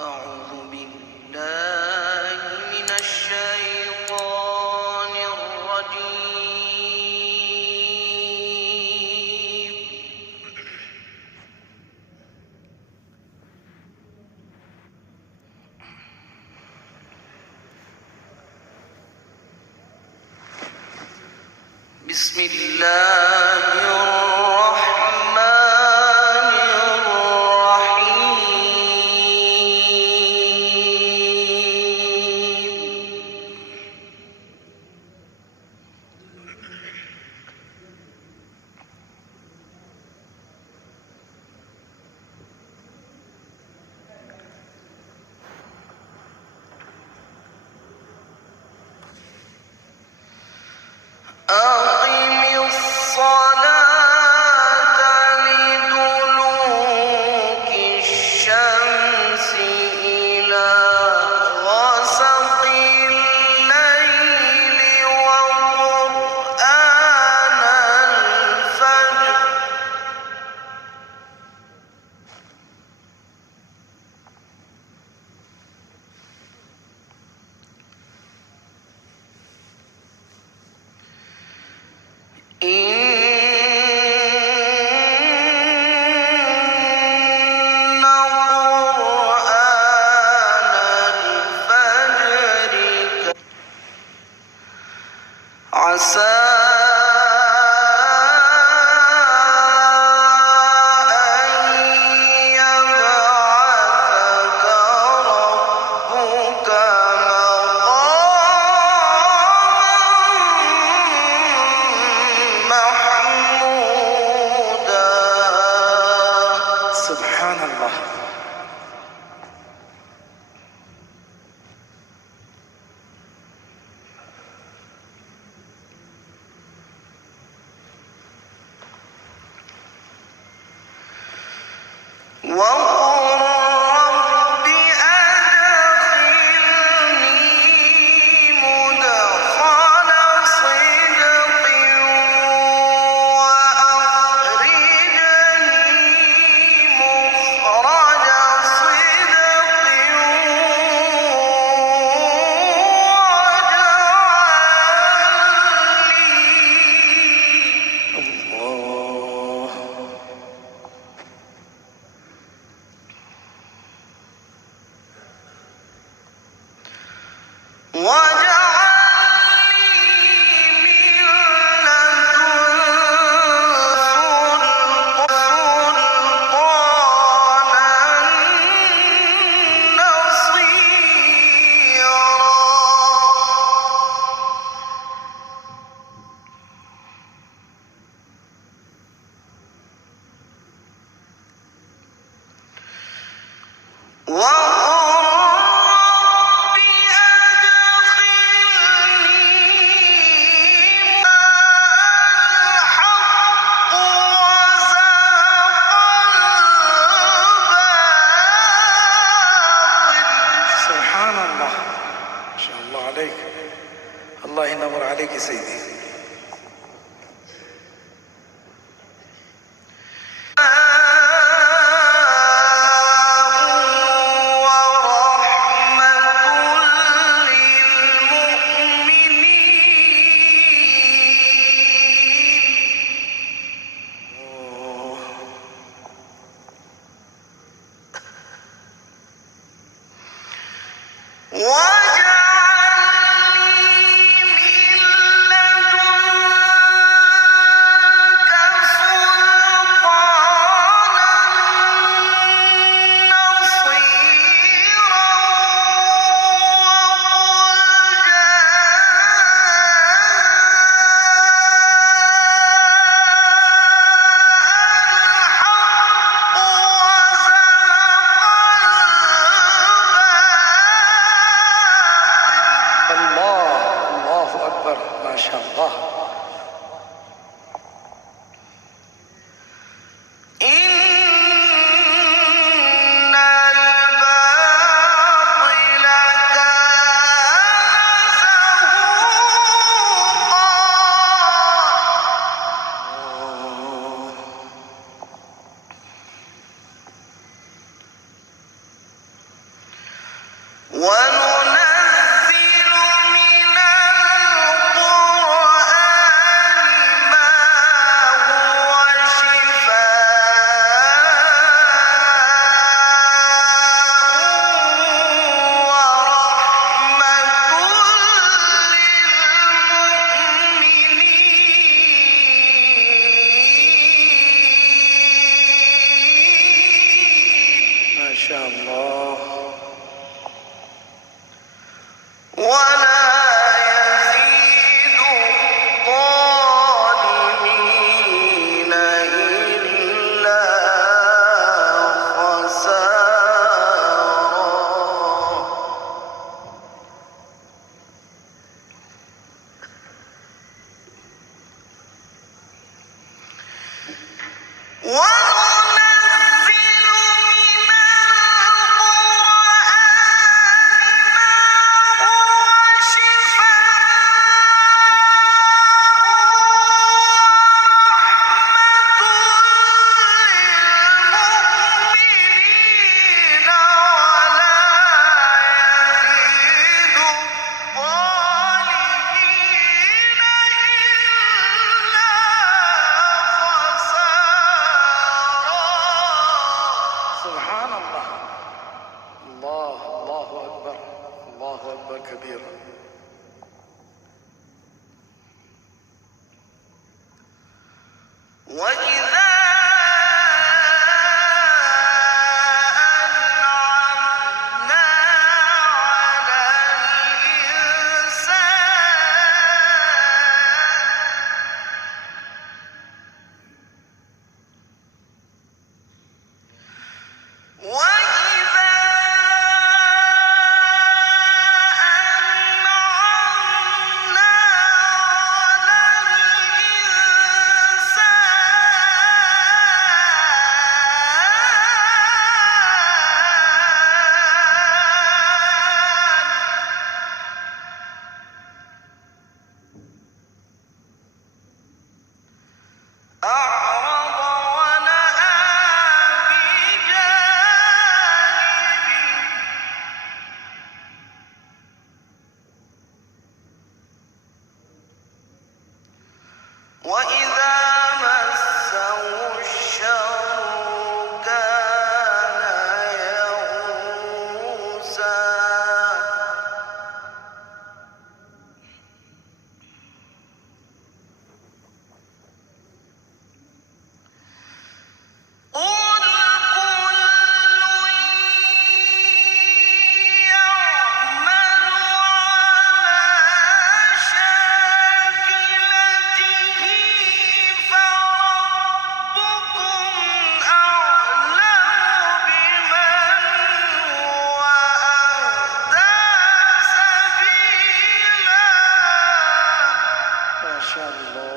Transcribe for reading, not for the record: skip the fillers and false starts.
أعوذ بالله من الشيطان الرجيم. بسم الله الرحمن أقم الصلاة لدلوك الشمس إلى غسق الليل وقرآن الفجر إن قرآن الفجر عسى أن يبعثك ربك مقاما محمودا. سبحان الله. وقل رب أدخلني مدخل صدق وأخرجني مخرج صدق واجعل لي من لدنك سلطانا نصيرا. سبحان الله. ما شاء الله عليك. الله ينور عليك يا سيدي. الله أكبر. ما شاء الله. إن الباطل كان زهوقا. وننزل من القرآن ما هو شفاء ورحمة للمؤمنين ما شاء الله. ولا يزيد الظالمين إلا خسارا. وننزل من القرآن ما هو سبحان الله. الله الله أكبر. الله أكبر كبيرا. وإذا أنعمنا على الإنسان وإذا أنعمنا أعرض ونأى بجانبه وإذا مسه الشر كان يئوسا قل كل يعمل على شاكلته فربكم أعلم بمن هو أهدى سبيلا. ما شاء الله.